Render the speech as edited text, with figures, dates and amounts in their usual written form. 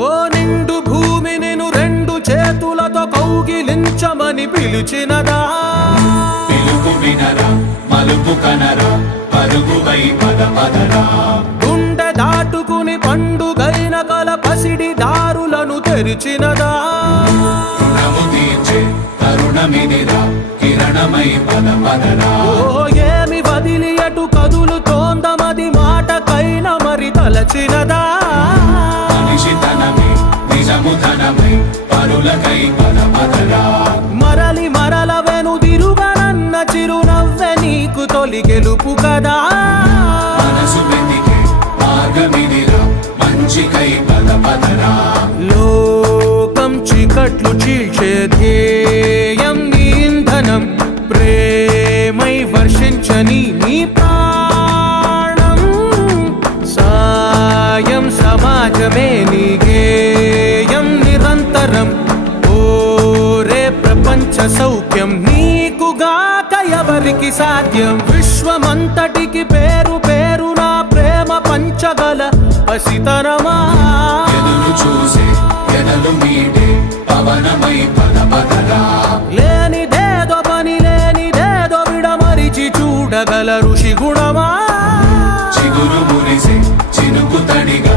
ఓ నిండు భూమి నిన్ను రెండు చేతులతో కౌగిలించమని పిలిచినదా పిలుపు వినరా మలుపు కనరా పరుగువై పద పదరా గుండె దాటుకుని పండుగైన కల పసిడి దారులను తెరిచినదా రుణము తీర్చే తరుణమిదిరా కిరణమై పద పదరా ఓ ఏమి వదిలి అటు కదులుతోందమది మాటకైన మరి తలచినదా మనిషితనమే నిజముతనమై పరులకై పద పదరా మరలి మరల వెనుదిరుగనన్న చిరునవ్వె నీకు తొలి గెలుపు కదా మనసు వెతికే మార్గమిదిరా మంచికై పద పదరా లోకం చీకట్లు చీల్చే ధ్యేయం నీ ఇంధనం ప్రేమై వర్షించని నీ ప్రాణం సాయం సమాజమే నీ గేయం నిరంతరం ఓరే ప్రపంచ సౌఖ్యం నీకుగాక ఎవరికి సాధ్యం విశ్వమంతటికి పేరు పేరు నా ప్రేమ పంచగల పసితరమా ఎదురు చూసే ఎదలు మీడే పవనమై పద పదరా లేనిదేదో పని లేనిదేదో విడమరిచి చూడగల ఋషి గుణమా చిగురు మురిసే చినుకు తడిగా